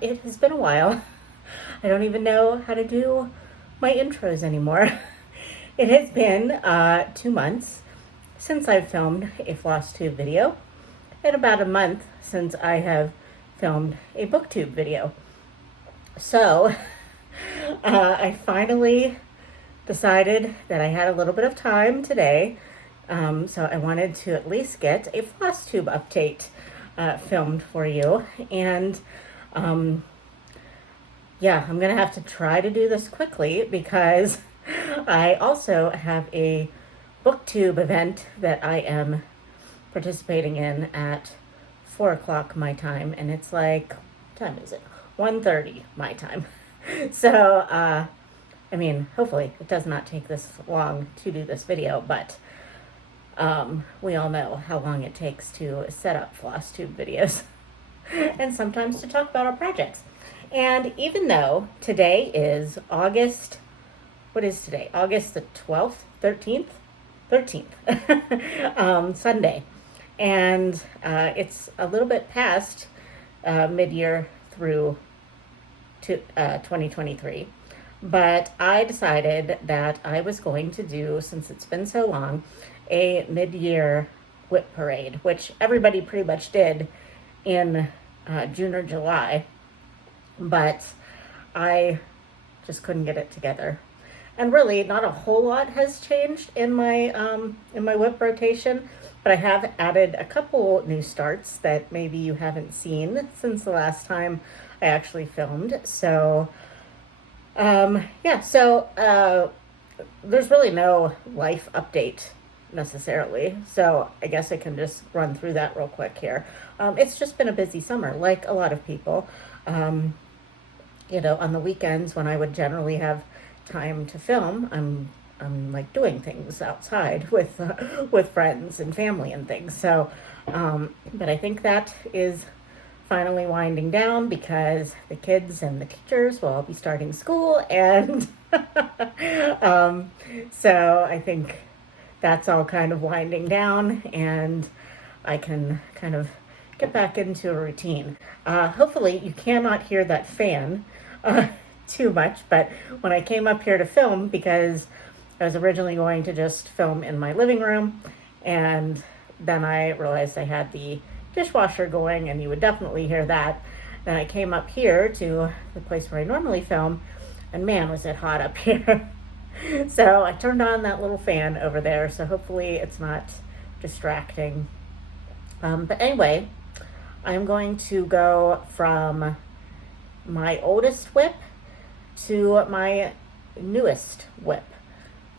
It has been a while. I don't even know how to do my intros anymore. It has been 2 months since I've filmed a Flosstube video, and about a month since I have filmed a BookTube video. So, I finally decided that I had a little bit of time today, so I wanted to at least get a Flosstube update filmed for you. And yeah, I'm gonna have to try to do this quickly because I also have a BookTube event that I am participating in at 4 o'clock my time, and it's like, what time is it? 1:30 my time. So, I mean, hopefully it does not take this long to do this video, but we all know how long it takes to set up Flosstube videos and sometimes to talk about our projects. And even though today is August, what is today? August the 12th, 13th? 13th, Sunday. And it's a little bit past mid-year through to 2023. But I decided that I was going to do, since it's been so long, a mid-year WIP parade, which everybody pretty much did in June or July. But I just couldn't get it together. And really, not a whole lot has changed in my WIP rotation, but I have added a couple new starts that maybe you haven't seen since the last time I actually filmed. So, yeah, so there's really no life update necessarily. So I guess I can just run through that real quick here. It's just been a busy summer, like a lot of people. You know, on the weekends when I would generally have time to film, I'm like doing things outside with friends and family and things. So, but I think that is finally winding down because the kids and the teachers will all be starting school, and so I think that's all kind of winding down, and I can kind of get back into a routine. Hopefully you cannot hear that fan too much, but when I came up here to film, because I was originally going to just film in my living room, and then I realized I had the dishwasher going and you would definitely hear that. Then I came up here to the place where I normally film, and man, was it hot up here. So I turned on that little fan over there, so hopefully it's not distracting. But anyway, I'm going to go from my oldest WIP to my newest WIP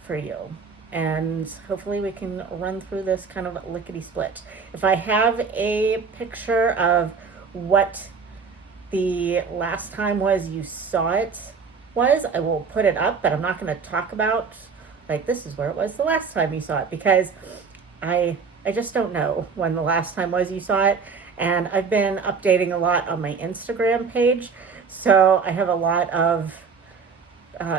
for you. And hopefully we can run through this kind of lickety split. If I have a picture of what the last time was you saw it was, I will put it up, but I'm not going to talk about, like, this is where it was the last time you saw it, because I just don't know when the last time was you saw it. And I've been updating a lot on my Instagram page, so I have a lot of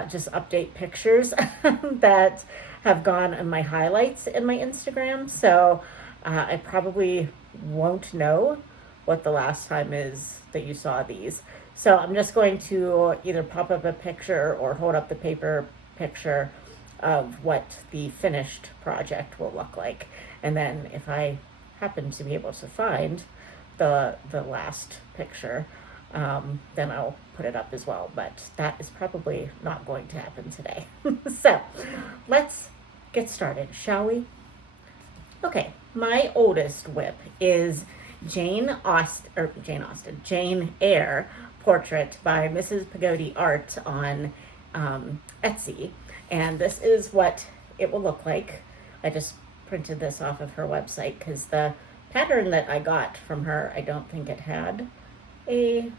just update pictures that have gone in my highlights in my Instagram. So I probably won't know what the last time is that you saw these. So I'm just going to either pop up a picture or hold up the paper picture of what the finished project will look like. And then if I happen to be able to find the last picture, then I'll put it up as well. But that is probably not going to happen today. So let's get started, shall we? Okay, my oldest WIP is Jane Eyre portrait by Mrs. Pagodi Art on Etsy. And this is what it will look like. I just printed this off of her website because the pattern that I got from her, I don't think it had a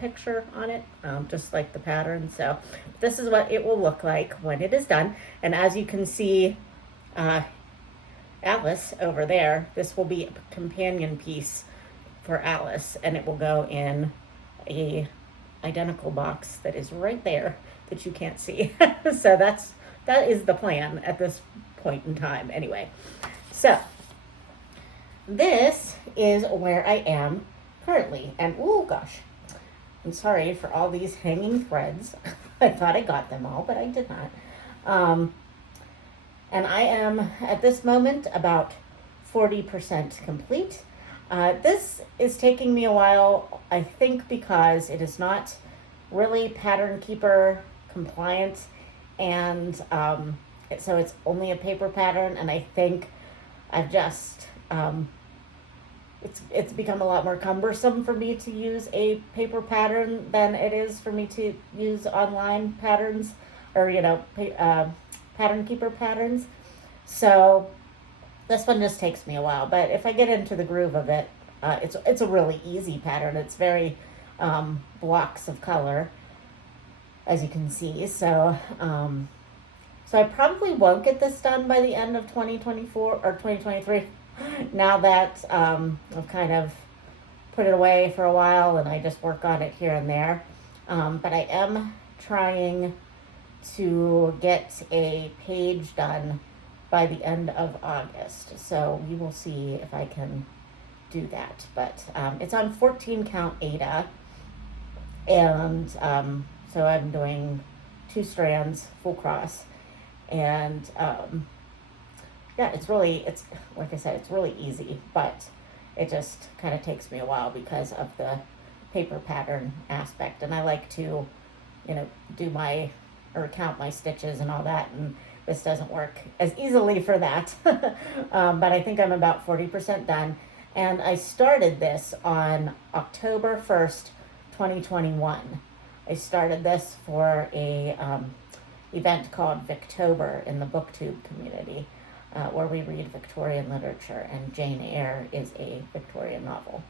picture on it, just like the pattern. So this is what it will look like when it is done. And as you can see, Alice over there, this will be a companion piece for Alice, and it will go in a identical box that is right there that you can't see. So that is the plan at this point in time anyway. So this is where I am currently, and oh gosh, I'm sorry for all these hanging threads. I thought I got them all, but I did not. Um, and I am at this moment about 40% complete. This is taking me a while, I think, because it is not really Pattern Keeper compliant, and so it's only a paper pattern, and I think I've just it's become a lot more cumbersome for me to use a paper pattern than it is for me to use online patterns, or Pattern Keeper patterns. So this one just takes me a while, but if I get into the groove of it, it's a really easy pattern. It's very blocks of color, as you can see. So I probably won't get this done by the end of 2024 or 2023. Now that I've kind of put it away for a while and I just work on it here and there. But I am trying to get a page done by the end of August. So we will see if I can do that. But it's on 14 count Ada. And so I'm doing 2 strands, full cross. And yeah, it's like I said, it's really easy, but it just kind of takes me a while because of the paper pattern aspect. And I like to, count my stitches and all that, and this doesn't work as easily for that. But I think I'm about 40% done. And I started this on October 1st, 2021. I started this for a event called Victober in the BookTube community, where we read Victorian literature, and Jane Eyre is a Victorian novel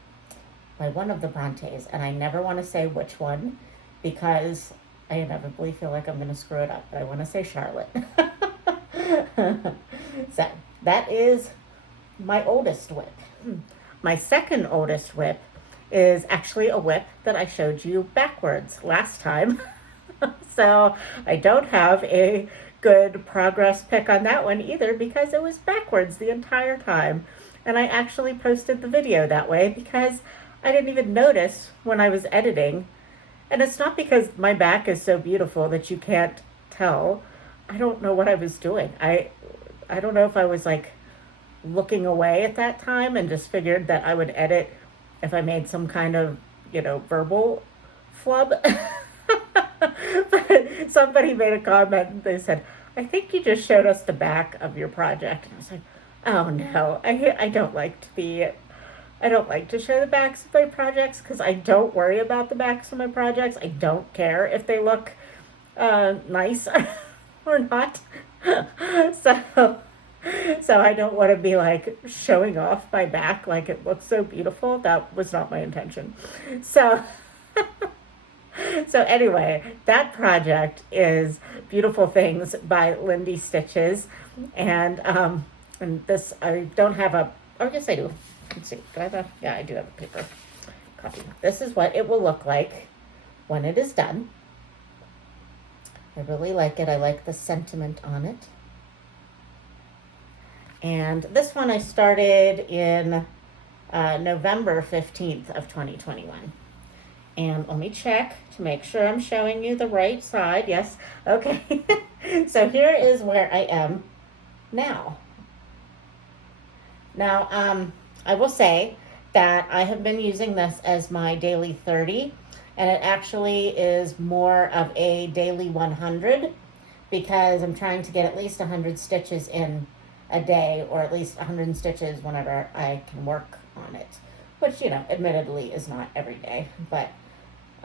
by one of the Brontes, and I never want to say which one because I inevitably feel like I'm going to screw it up, but I want to say Charlotte. So that is my oldest WIP. My second oldest WIP is actually a WIP that I showed you backwards last time. So I don't have a good progress pic on that one either because it was backwards the entire time. And I actually posted the video that way because I didn't even notice when I was editing. And it's not because my back is so beautiful that you can't tell. I don't know what I was doing. I don't know if I was like looking away at that time and just figured that I would edit if I made some kind of, verbal flub. But somebody made a comment and they said, I think you just showed us the back of your project. And I was like, oh no, I don't like to show the backs of my projects because I don't worry about the backs of my projects. I don't care if they look nice or not. So I don't want to be like showing off my back like it looks so beautiful. That was not my intention. So anyway, that project is Beautiful Things by Lindy Stitches. And this, I don't have oh yes I do. Let's see, yeah, I do have a paper copy. This is what it will look like when it is done. I really like it. I like the sentiment on it. And this one I started in November 15th of 2021. And let me check to make sure I'm showing you the right side. Yes, okay. So here is where I am now. Now, I will say that I have been using this as my daily 30, and it actually is more of a daily 100 because I'm trying to get at least 100 stitches in a day, or at least 100 stitches whenever I can work on it, which, admittedly is not every day, but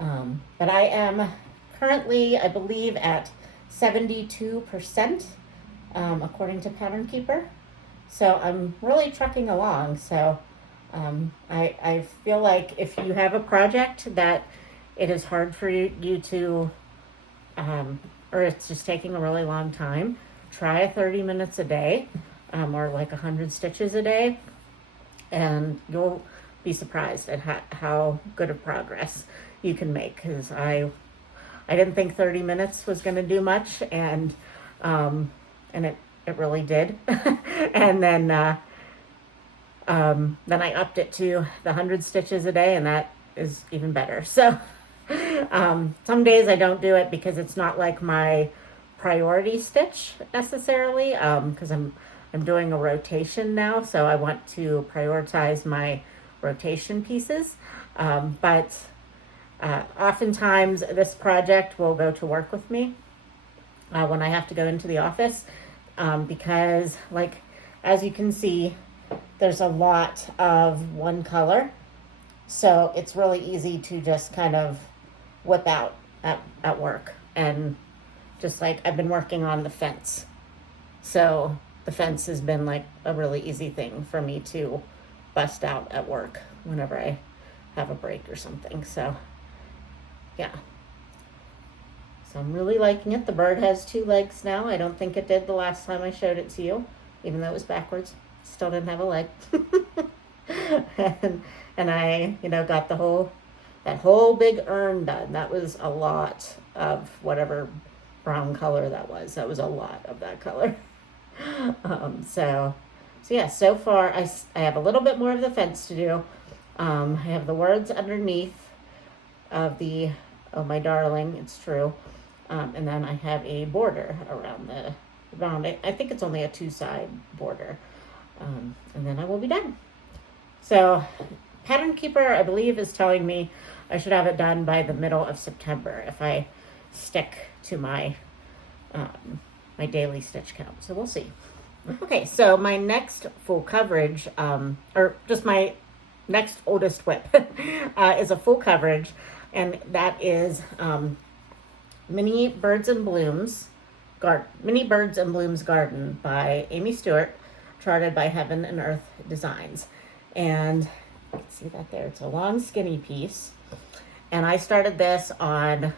I am currently, I believe, at 72%, according to Pattern Keeper. So I'm really trucking along. So I feel like if you have a project that it is hard for you to, or it's just taking a really long time, try 30 minutes a day, or like 100 stitches a day, and you'll be surprised at how good of progress you can make. Because I didn't think 30 minutes was going to do much, and it really did. And then I upped it to the 100 stitches a day, and that is even better. So Some days I don't do it because it's not like my priority stitch necessarily, because I'm doing a rotation now, so I want to prioritize my rotation pieces. But oftentimes this project will go to work with me when I have to go into the office, because, like, as you can see, there's a lot of one color, so it's really easy to just kind of whip out at work. And just like I've been working on the fence, so the fence has been like a really easy thing for me to bust out at work whenever I have a break or something. So yeah, so I'm really liking it. The bird has 2 legs now. I don't think it did the last time I showed it to you, even though it was backwards. Still didn't have a leg. and I, got that whole big urn done. That was a lot of whatever brown color that was. That was a lot of that color. So yeah, so far I have a little bit more of the fence to do. I have the words underneath of the, oh my darling, it's true. And then I have a border around it. I think it's only a 2-side border. And then I will be done. So Pattern Keeper, I believe, is telling me I should have it done by the middle of September if I stick to my my daily stitch count. So we'll see. Okay, so my next full coverage, or just my next oldest WIP, is a full coverage, and that is Mini Birds and Blooms Garden by Amy Stewart, charted by Heaven and Earth Designs. And you can see that there. It's a long, skinny piece. And I started this on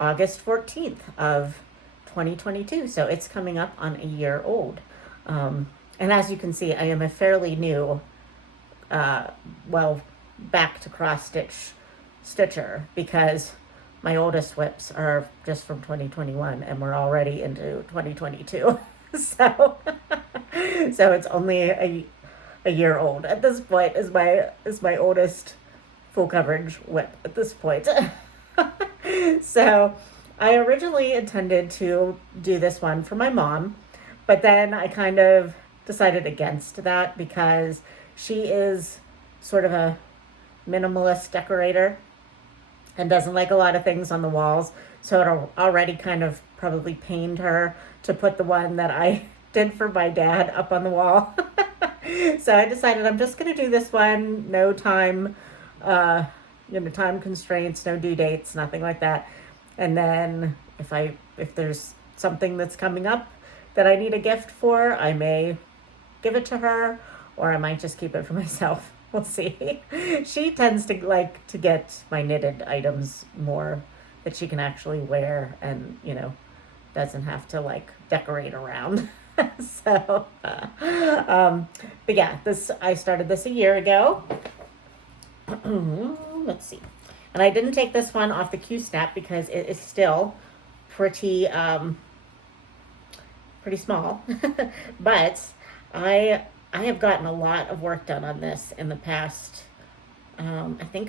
August 14th of 2022. So it's coming up on a year old. And as you can see, I am a fairly new, back to cross stitcher, because my oldest WIPs are just from 2021 and we're already into 2022. So it's only a year old at this point. Is my oldest full coverage WIP at this point. So I originally intended to do this one for my mom, but then I kind of decided against that because she is sort of a minimalist decorator and doesn't like a lot of things on the walls. So it already kind of probably pained her to put the one that I did for my dad up on the wall. So I decided I'm just going to do this one. No time, time constraints, no due dates, nothing like that. And then if there's something that's coming up that I need a gift for, I may give it to her, or I might just keep it for myself. We'll see. She tends to like to get my knitted items more that she can actually wear and, doesn't have to like decorate around. So, but yeah, I started this a year ago. Let's see. And I didn't take this one off the Q-snap because it is still pretty small. But I have gotten a lot of work done on this in the past. I think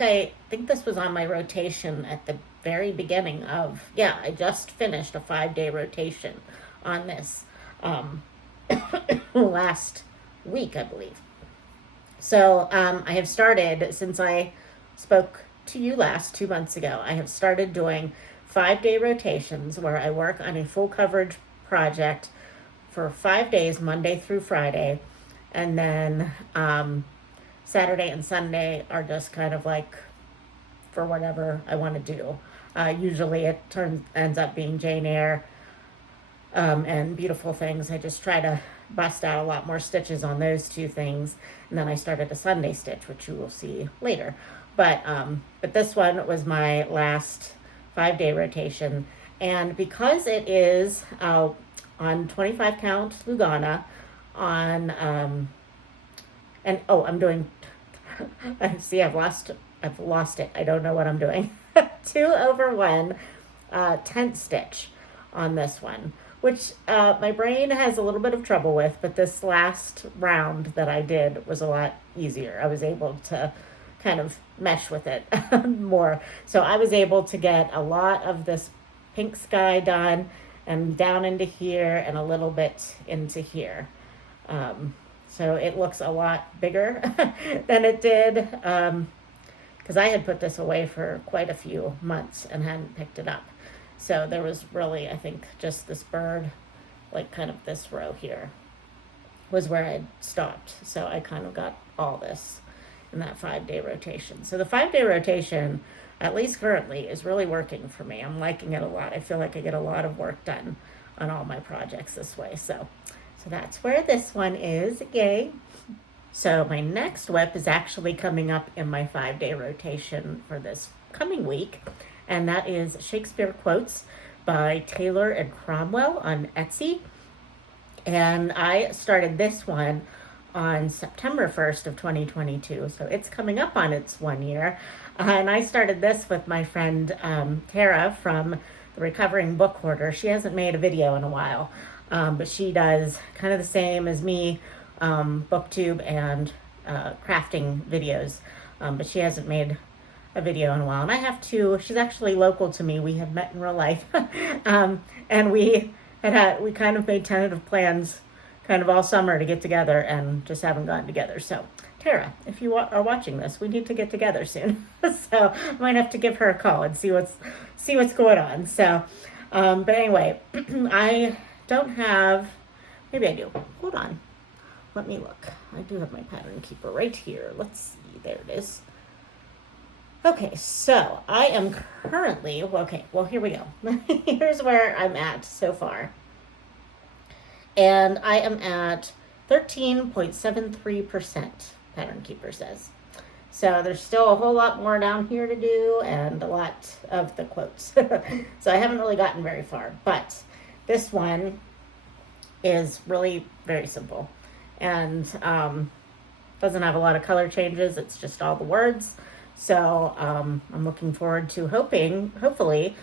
this was on my rotation at the very beginning of, I just finished a 5-day rotation on this last week, I believe. So I have started, since I spoke to you last 2 months ago, I have started doing 5-day rotations where I work on a full coverage project for 5 days, Monday through Friday. And then Saturday and Sunday are just kind of like for whatever I want to do. Usually it ends up being Jane Eyre and Beautiful Things. I just try to bust out a lot more stitches on those 2 things. And then I started a Sunday stitch, which you will see later. But this one was my last 5-day rotation. And because it is on 25 count Lugana, on I'm doing see, I've lost it. I don't know what I'm doing. 2/1 tent stitch on this one, which my brain has a little bit of trouble with, but this last round that I did was a lot easier. I was able to kind of mesh with it more. So I was able to get a lot of this pink sky done and down into here and a little bit into here. So it looks a lot bigger than it did, because I had put this away for quite a few months and hadn't picked it up. So there was really, I think, just this bird, like kind of this row here was where I'd stopped. So I kind of got all this in that 5-day rotation. So the 5-day rotation, at least currently, is really working for me. I'm liking it a lot. I feel like I get a lot of work done on all my projects this way. So that's where this one is. Yay. So my next WIP is actually coming up in my 5-day rotation for this coming week, and that is Shakespeare Quotes by Taylor and Cromwell on Etsy. And I started this one on September 1st of 2022, so it's coming up on its 1 year. And I started this with my friend Tara from the Recovering Book Hoarder. She hasn't made a video in a while, but she does kind of the same as me, booktube and crafting videos, but she hasn't made a video in a while. And I have to, she's actually local to me. We have met in real life. And we kind of made tentative plans kind of all summer to get together and just haven't gotten together. So Tara, if you are watching this, we need to get together soon. So I might have to give her a call and see what's going on. So, but anyway, I don't have, maybe I do. Hold on. Let me look. I do have my pattern keeper right here. Let's see. There it is. Okay, so I am currently, well, here we go. Here's where I'm at so far. And I am at 13.73%, Pattern Keeper says. So there's still a whole lot more down here to do and a lot of the quotes. So I haven't really gotten very far, but this one is really very simple and doesn't have a lot of color changes. It's just all the words. So I'm looking forward to hopefully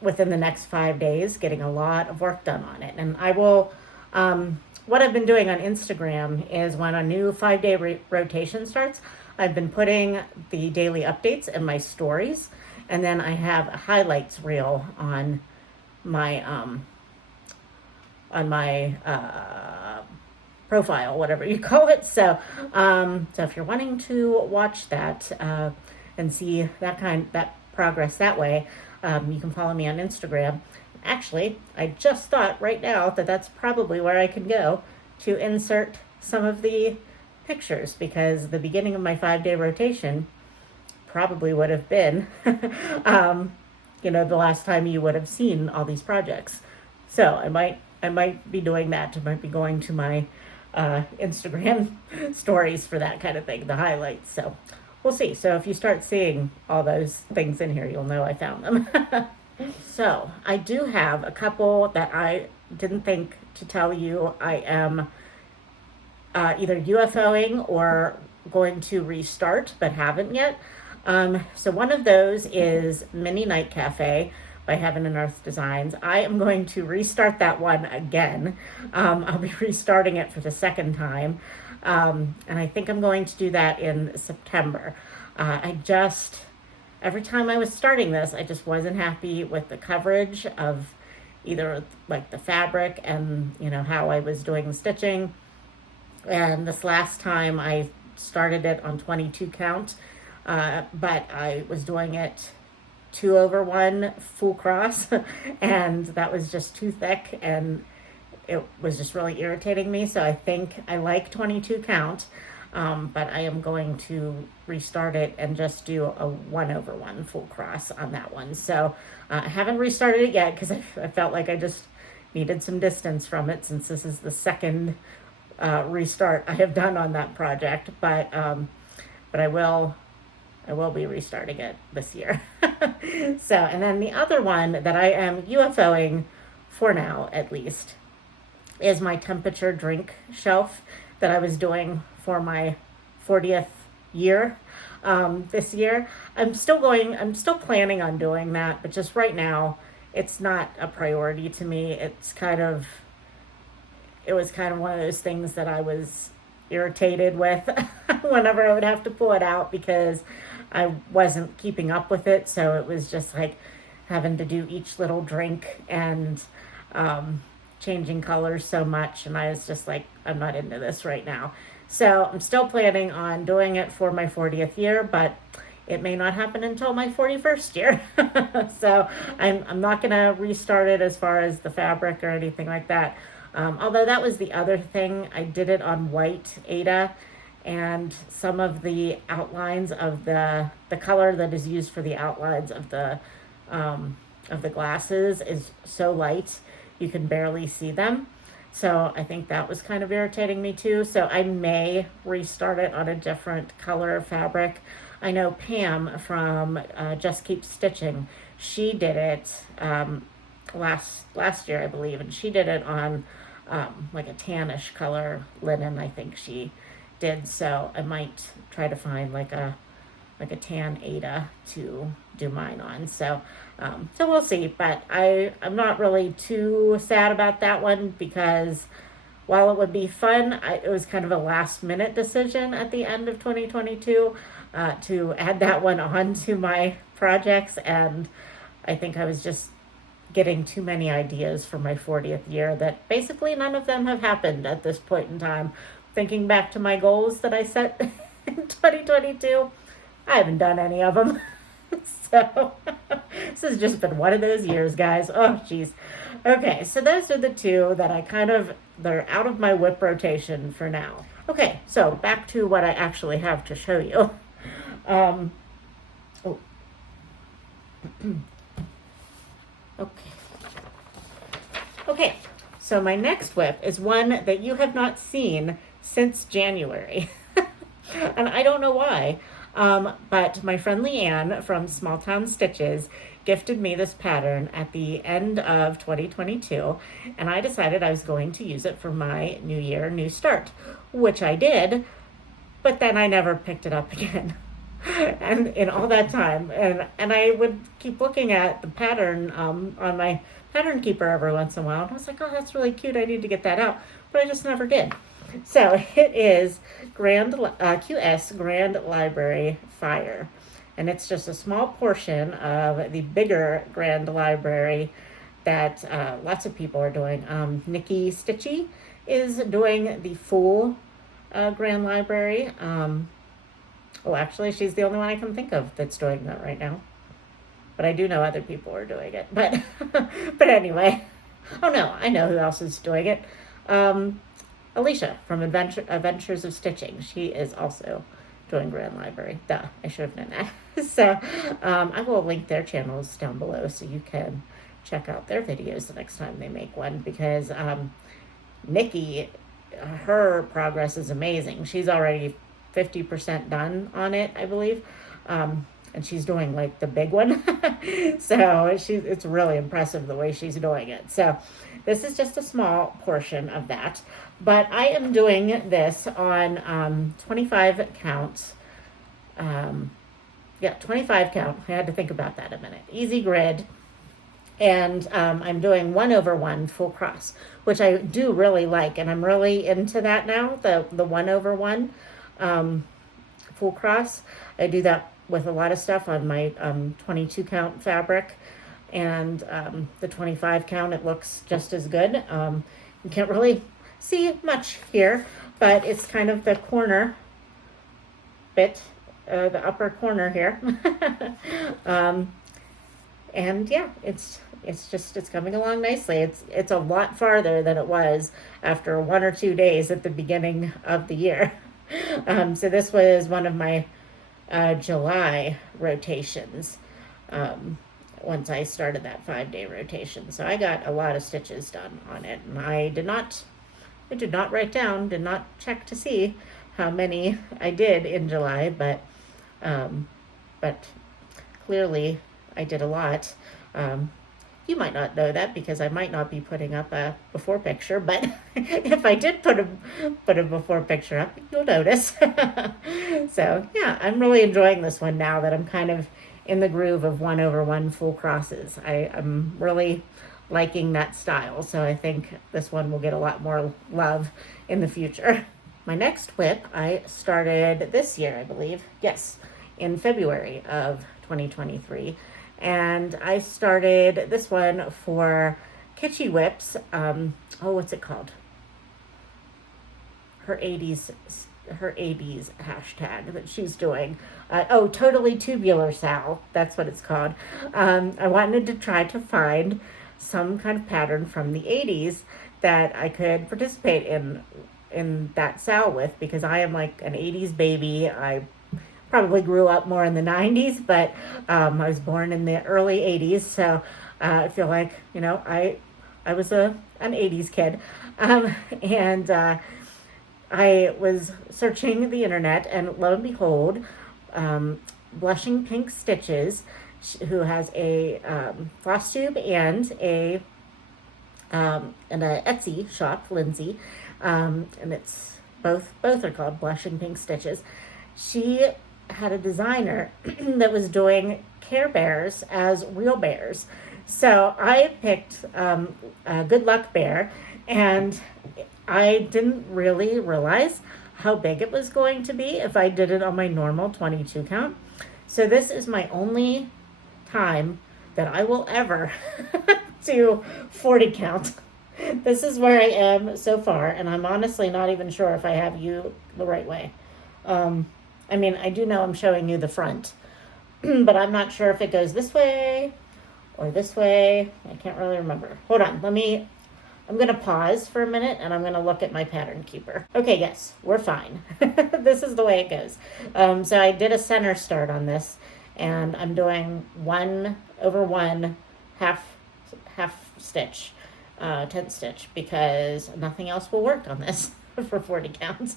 within the next 5 days, getting a lot of work done on it. And I will, what I've been doing on Instagram is when a new 5-day rotation starts, I've been putting the daily updates in my stories. And then I have a highlights reel on my, profile, whatever you call it. So if you're wanting to watch that and see that progress that way, you can follow me on Instagram. Actually, I just thought right now that that's probably where I can go to insert some of the pictures, because the beginning of my 5-day rotation probably would have been, the last time you would have seen all these projects. So I might be doing that. I might be going to my Instagram stories for that kind of thing, the highlights. So we'll see. So if you start seeing all those things in here, you'll know I found them. So I do have a couple that I didn't think to tell you I am either UFOing or going to restart, but haven't yet. So one of those is Mini Night Cafe by Heaven and Earth Designs. I am going to restart that one again. I'll be restarting it for the second time. And I think I'm going to do that in September. Every time I was starting this, I just wasn't happy with the coverage of either like the fabric and, how I was doing the stitching. And this last time I started it on 22 count, but I was doing it 2/1 full cross, and that was just too thick and it was just really irritating me. So I think I like 22 count, but I am going to restart it and just do a 1/1 full cross on that one. So I haven't restarted it yet because I felt like I just needed some distance from it, since this is the second restart I have done on that project. But I will be restarting it this year. So, and then the other one that I am UFOing for now, at least, is my temperature drink shelf that I was doing for my 40th year this year. I'm still planning on doing that, but just right now, it's not a priority to me. It was kind of one of those things that I was irritated with whenever I would have to pull it out because I wasn't keeping up with it. So it was just like having to do each little drink and changing colors so much. And I was just like, I'm not into this right now. So I'm still planning on doing it for my 40th year, but it may not happen until my 41st year. So I'm not going to restart it as far as the fabric or anything like that. Although that was the other thing. I did it on white Aida, and some of the outlines of the color that is used for the outlines of the glasses is so light you can barely see them. So I think that was kind of irritating me too. So I may restart it on a different color fabric. I know Pam from Just Keep Stitching, she did it last year, I believe, and she did it on like a tannish color linen, I think she did. So I might try to find like a tan Aida to do mine on. So so we'll see. But I'm not really too sad about that one because while it would be fun, it was kind of a last minute decision at the end of 2022 to add that one on to my projects. And I think I was just getting too many ideas for my 40th year that basically none of them have happened at this point in time. Thinking back to my goals that I set in 2022, I haven't done any of them. So this has just been one of those years, guys. Oh, geez. Okay, so those are the two that they're out of my WIP rotation for now. Okay, so back to what I actually have to show you. Oh. Okay. Okay, so my next WIP is one that you have not seen since January. And I don't know why. But my friend Leanne from Small Town Stitches gifted me this pattern at the end of 2022, and I decided I was going to use it for my New Year, New Start, which I did, but then I never picked it up again. And in all that time, and I would keep looking at the pattern on my pattern keeper every once in a while, and I was like, oh, that's really cute, I need to get that out, but I just never did. So it is QS Grand Library Fire, and it's just a small portion of the bigger Grand Library that lots of people are doing. Nikki Stitchy is doing the full Grand Library. Well, actually, she's the only one I can think of that's doing that right now. But I do know other people are doing it. But but anyway, oh no, I know who else is doing it. Alicia from Adventures of Stitching. She is also doing Grand Library. Duh, I should have known that. So I will link their channels down below so you can check out their videos the next time they make one, because Nikki, her progress is amazing. She's already 50% done on it, I believe. And she's doing like the big one. So it's really impressive the way she's doing it. So this is just a small portion of that. But I am doing this on 25 counts. 25 count. I had to think about that a minute. Easy grid. And I'm doing 1/1 full cross, which I do really like. And I'm really into that now, the 1/1 full cross. I do that with a lot of stuff on my 22 count fabric. And the 25 count, it looks just as good. You can't really see much here, but it's kind of the corner bit, the upper corner here. And yeah, it's coming along nicely. It's a lot farther than it was after 1 or 2 days at the beginning of the year. So this was one of my July rotations. Once I started that 5-day rotation. So I got a lot of stitches done on it, and I did not write down, did not check to see how many I did in July, but clearly I did a lot. You might not know that because I might not be putting up a before picture, but if I did put a before picture up, you'll notice. So yeah, I'm really enjoying this one now that I'm kind of in the groove of 1/1 full crosses. I'm really liking that style, so I think this one will get a lot more love in the future. My next WIP I started this year, I believe. Yes, in February of 2023. And I started this one for Kitschy WIPs. What's it called? Her 80s hashtag that she's doing. Totally Tubular Sal. That's what it's called. I wanted to try to find some kind of pattern from the 80s that I could participate in that Sal with, because I am like an 80s baby. I probably grew up more in the 90s, but I was born in the early 80s, so I feel like, I was an 80s kid. And I was searching the internet, and lo and behold, Blushing Pink Stitches, who has a Flosstube and a Etsy shop, Lindsay, and it's both are called Blushing Pink Stitches. She had a designer that was doing Care Bears as real bears. So I picked a Good Luck Bear, and I didn't really realize how big it was going to be if I did it on my normal 22 count. So this is my only time that I will ever do 40 count. This is where I am so far, and I'm honestly not even sure if I have you the right way. I do know I'm showing you the front, but I'm not sure if it goes this way or this way. I can't really remember. Hold on, I'm going to pause for a minute, and I'm going to look at my pattern keeper. Okay, yes, we're fine. This is the way it goes. So I did a center start on this, and I'm doing 1/1 half stitch, 10th stitch, because nothing else will work on this for 40 counts.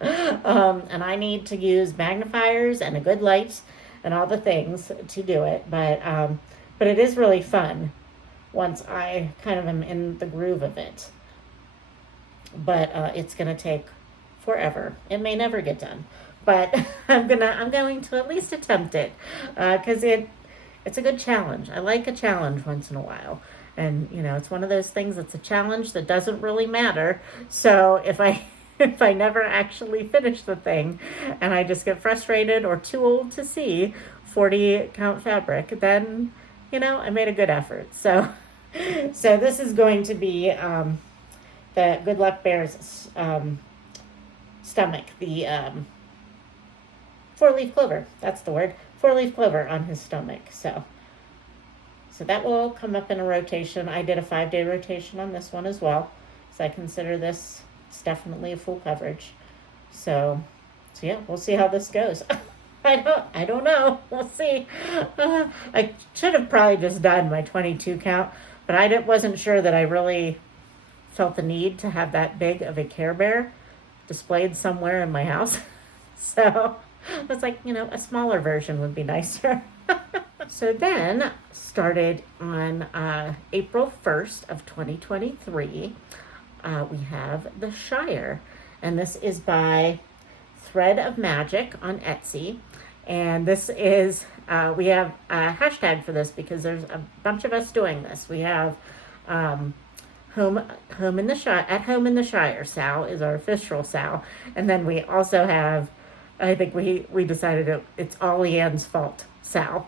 And I need to use magnifiers and a good light and all the things to do it, but it is really fun once I kind of am in the groove of it. But it's going to take forever. It may never get done, but I'm going to at least attempt it, because it's a good challenge. I like a challenge once in a while. And, it's one of those things that's a challenge that doesn't really matter. So if I never actually finish the thing, and I just get frustrated or too old to see 40 count fabric, then, I made a good effort. So this is going to be the Good Luck Bear's stomach, the 4-leaf clover. That's the word. 4-leaf clover on his stomach. So that will come up in a rotation. I did a 5-day rotation on this one as well, so I consider this, it's definitely a full coverage. So yeah, we'll see how this goes. I don't know. We'll see. I should have probably just done my 22 count, but I wasn't sure that I really felt the need to have that big of a Care Bear displayed somewhere in my house. So I was like, a smaller version would be nicer. So then started on April 1st of 2023, we have the Shire, and this is by Thread of Magic on Etsy. And this is, we have a hashtag for this because there's a bunch of us doing this. We have home in the Shire, at home in the Shire. Sal is our official Sal, and then we also have, I think we decided it's all Leanne's fault, Sal.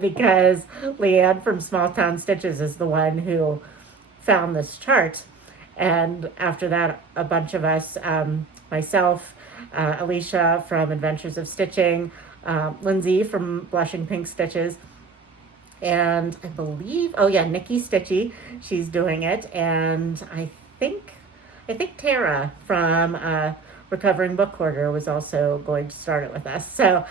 Because Leanne from Small Town Stitches is the one who found this chart, and after that a bunch of us, myself, Alicia from Adventures of Stitching, Lindsay from Blushing Pink Stitches, and I believe Nikki Stitchy, she's doing it, and I think Tara from Recovering Book Hoarder was also going to start it with us. So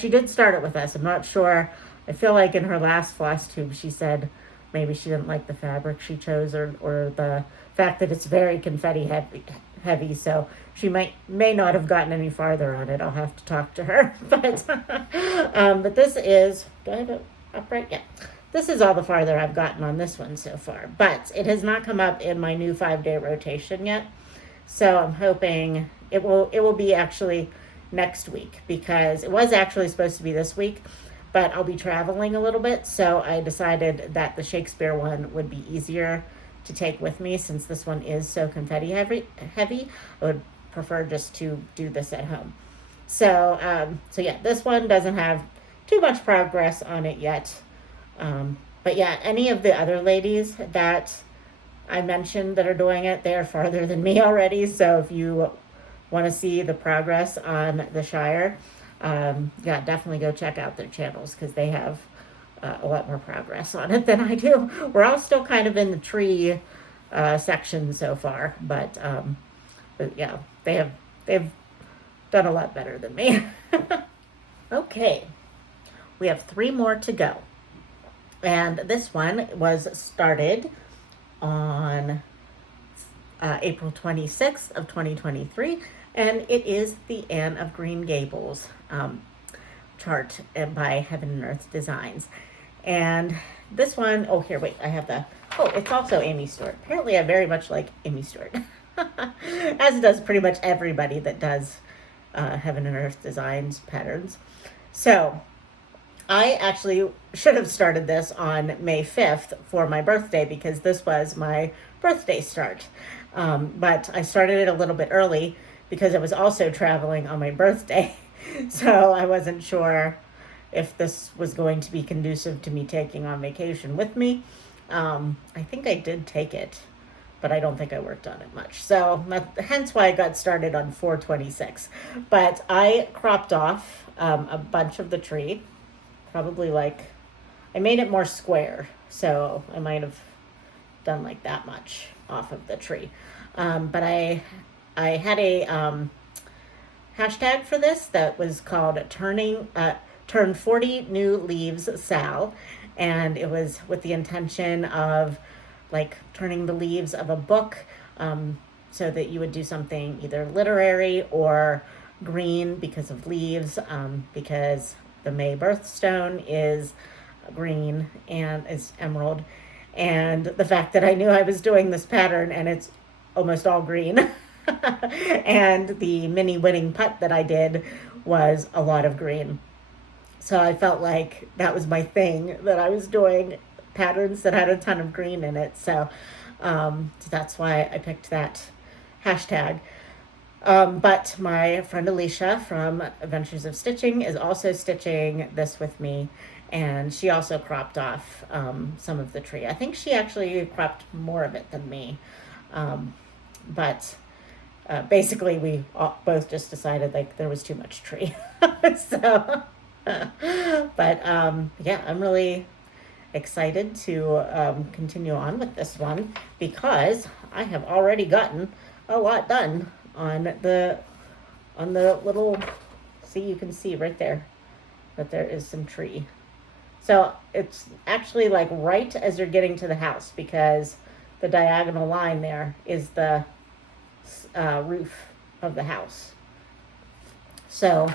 she did start it with us. I'm not sure. I feel like in her last Flosstube she said maybe she didn't like the fabric she chose, or the fact that it's very confetti heavy, so she may not have gotten any farther on it. I'll have to talk to her. But this is, do I have it upright? Yeah. This is all the farther I've gotten on this one so far, but it has not come up in my new 5-day rotation yet. So I'm hoping it will be actually next week, because it was actually supposed to be this week, but I'll be traveling a little bit, so I decided that the Shakespeare one would be easier to take with me, since this one is so confetti heavy. I would prefer just to do this at home. So yeah, this one doesn't have too much progress on it yet. But yeah, any of the other ladies that I mentioned that are doing it, they are farther than me already. So if you want to see the progress on the Shire, yeah, definitely go check out their channels, because they have a lot more progress on it than I do. We're all still kind of in the tree section so far, but yeah, they've done a lot better than me. Okay, we have 3 more to go, and this one was started on April 26th of 2023, and it is the Anne of Green Gables chart by Heaven and Earth Designs. And this one, oh, here, wait, I have it's also Amy Stewart. Apparently I very much like Amy Stewart, as does pretty much everybody that does Heaven and Earth Designs patterns. So I actually should have started this on May 5th for my birthday, because this was my birthday start. But I started it a little bit early because I was also traveling on my birthday. So I wasn't sure if this was going to be conducive to me taking on vacation with me. I think I did take it, but I don't think I worked on it much. So hence why I got started on 4/26. But I cropped off a bunch of the tree, probably I made it more square. So I might have done like that much off of the tree. But I had a hashtag for this that was called Turn 40 New Leaves Sal. And it was with the intention of turning the leaves of a book, so that you would do something either literary or green because of leaves, because the May birthstone is green and is emerald. And the fact that I knew I was doing this pattern and it's almost all green. And the mini winning putt that I did was a lot of green. So I felt like that was my thing, that I was doing patterns that had a ton of green in it. So that's why I picked that hashtag. But my friend Alicia from Adventures of Stitching is also stitching this with me. And she also cropped off some of the tree. I think she actually cropped more of it than me. But basically we both just decided there was too much tree. So, but yeah, I'm really excited to continue on with this one, because I have already gotten a lot done on the little, see, you can see right there that there is some tree. So it's actually right as you're getting to the house, because the diagonal line there is the roof of the house. So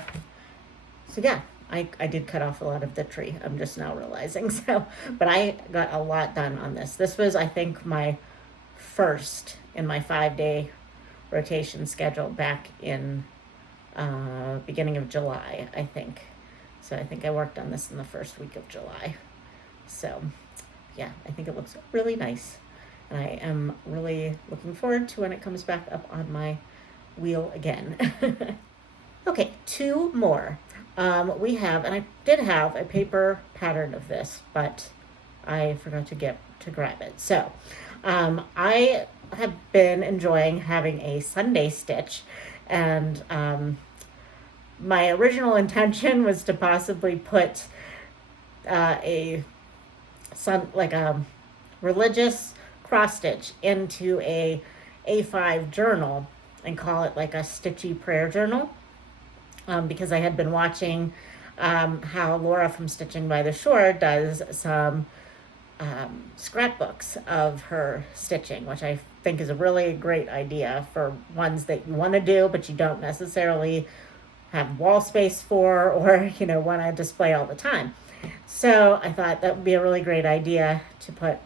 yeah, I did cut off a lot of the tree. I'm just now realizing. But I got a lot done on this. This was, I think, my first in my 5-day rotation schedule back in beginning of July, I think. So I think I worked on this in the first week of July. So yeah, I think it looks really nice. And I am really looking forward to when it comes back up on my wheel again. Okay, 2 more. We have, and I did have a paper pattern of this, but I forgot to grab it. So I have been enjoying having a Sunday stitch, and my original intention was to possibly put a religious cross stitch into a A5 journal and call it a stitchy prayer journal, because I had been watching how Laura from Stitching by the Shore does some scrapbooks of her stitching, which I think is a really great idea for ones that you want to do but you don't necessarily have wall space for, or want to display all the time. So I thought that would be a really great idea to put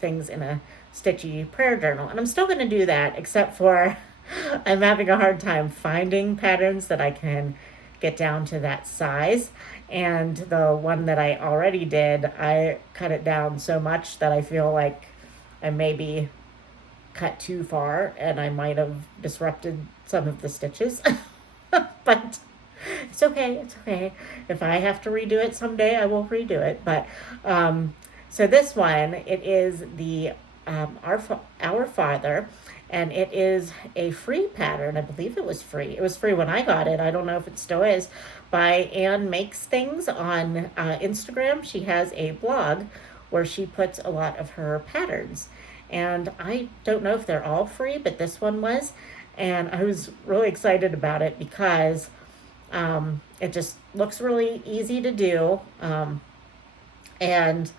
things in a stitchy prayer journal, and I'm still going to do that, except for I'm having a hard time finding patterns that I can get down to that size. And the one that I already did, I cut it down so much that I feel like I maybe cut too far and I might have disrupted some of the stitches. But it's okay. It's okay. If I have to redo it someday, I will redo it. But so this one, it is the Our Father, and it is a free pattern. I believe it was free. It was free when I got it. I don't know if it still is. By Anne Makes Things on Instagram. She has a blog where she puts a lot of her patterns. And I don't know if they're all free, but this one was. And I was really excited about it because it just looks really easy to do. And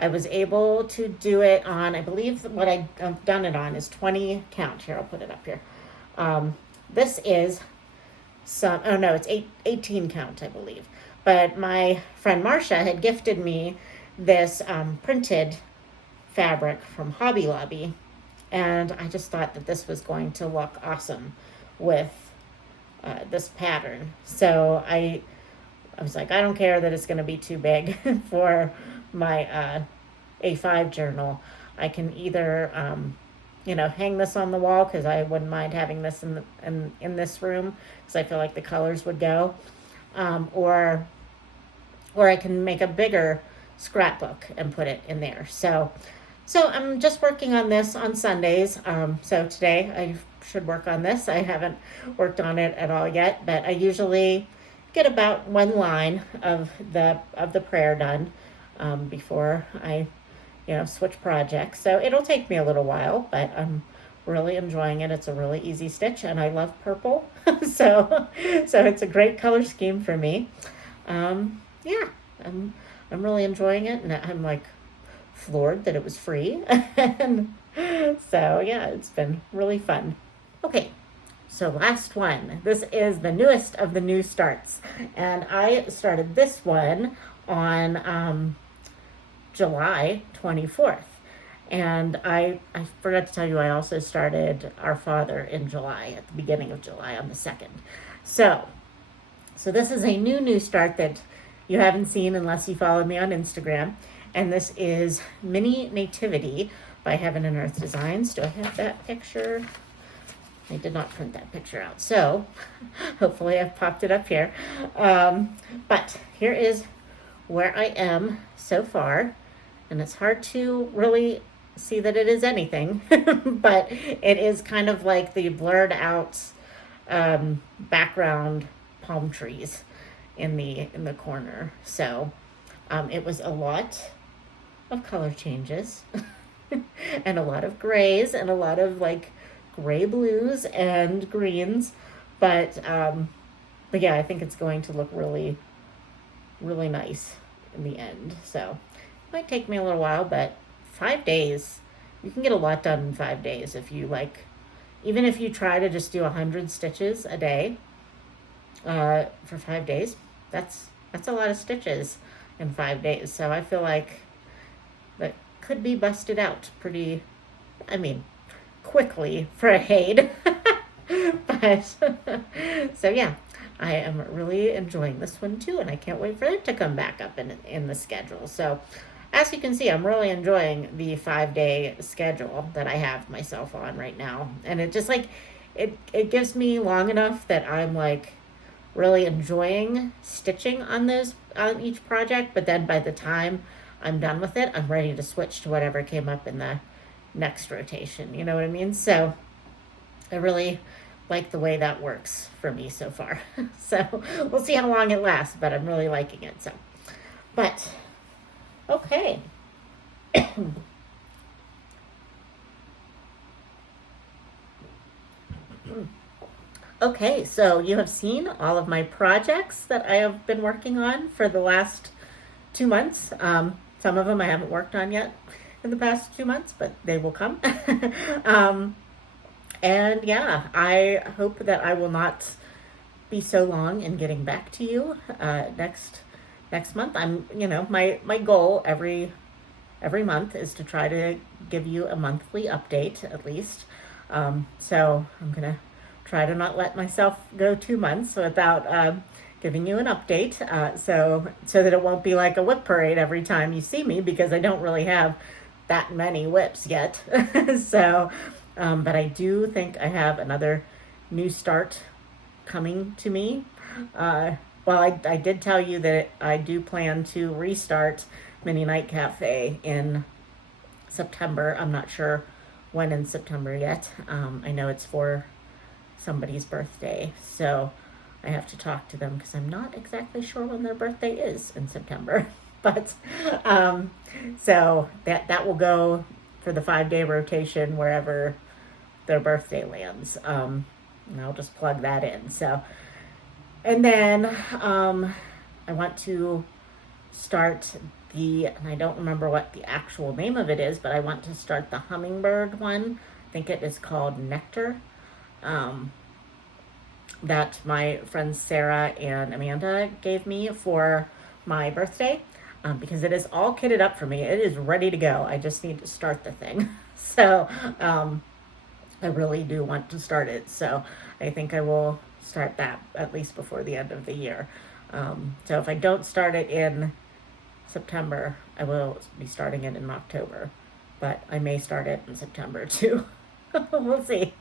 I was able to do it on, I believe what I've done it on is 20 count. Here, I'll put it up here. This is oh no, it's 18 count, I believe. But my friend Marcia had gifted me this printed fabric from Hobby Lobby. And I just thought that this was going to look awesome with this pattern. So I was like, I don't care that it's going to be too big for my A5 journal. I can either, hang this on the wall because I wouldn't mind having this in this room because I feel like the colors would go, or I can make a bigger scrapbook and put it in there. So I'm just working on this on Sundays. So today I should work on this. I haven't worked on it at all yet, but I usually get about one line of the prayer done before I switch projects. So it'll take me a little while, but I'm really enjoying it. It's a really easy stitch, and I love purple, so it's a great color scheme for me. Yeah, I'm really enjoying it, and I'm like floored that it was free. And so yeah, it's been really fun. Okay, so last one. This is the newest of the new starts, and I started this one on July 24th. And I forgot to tell you, I also started Our Father in July, at the beginning of July, on the 2nd. So this is a new start that you haven't seen unless you follow me on Instagram. And this is Mini Nativity by Heaven and Earth Designs. Do I have that picture? I did not print that picture out. So hopefully I've popped it up here. But here is where I am so far. And it's hard to really see that it is anything, but it is kind of like the blurred out background palm trees in the corner. So it was a lot of color changes and a lot of grays and a lot of like gray blues and greens, but yeah, I think it's going to look really, really nice in the end. So it might take me a little while, but 5 days, you can get a lot done in 5 days if you even if you try to just do 100 stitches a day for 5 days. That's a lot of stitches in 5 days. So I feel like that could be busted out pretty, quickly for a Haid. But so yeah, I am really enjoying this one too, and I can't wait for it to come back up in the schedule. So as you can see, I'm really enjoying the 5-day schedule that I have myself on right now. And it just it gives me long enough that I'm really enjoying stitching on each project, but then by the time I'm done with it, I'm ready to switch to whatever came up in the next rotation. You know what I mean? So I really like the way that works for me so far. So we'll see how long it lasts, but I'm really liking it. So, but okay. Okay, so you have seen all of my projects that I have been working on for the last 2 months. Some of them I haven't worked on yet in the past 2 months, but they will come. And yeah, I hope that I will not be so long in getting back to you next month. My goal every month is to try to give you a monthly update at least. So I'm gonna try to not let myself go 2 months without giving you an update, so that it won't be like a WIP parade every time you see me, because I don't really have that many WIPs yet. So But I do think I have another new start coming to me. Uh, well, I did tell you that I do plan to restart Mini Night Cafe in September. I'm not sure when in September yet. I know it's for somebody's birthday, so I have to talk to them because I'm not exactly sure when their birthday is in September. But um, so that will go for the 5 day rotation wherever their birthday lands. And I'll just plug that in. So, and then I want to start and I don't remember what the actual name of it is, but I want to start the hummingbird one. I think it is called Nectar. Um, that my friends Sarah and Amanda gave me for my birthday, because it is all kitted up for me. It is ready to go. I just need to start the thing. So I really do want to start it. So I think I will start that at least before the end of the year. So if I don't start it in September, I will be starting it in October. But I may start it in September too. We'll see.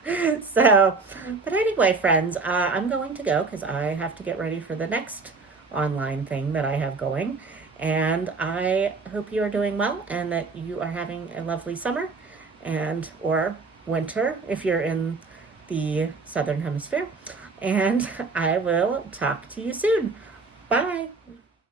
So, but anyway, friends, I'm going to go because I have to get ready for the next online thing that I have going. And I hope you are doing well and that you are having a lovely summer and or winter if you're in the southern hemisphere. And I will talk to you soon. Bye.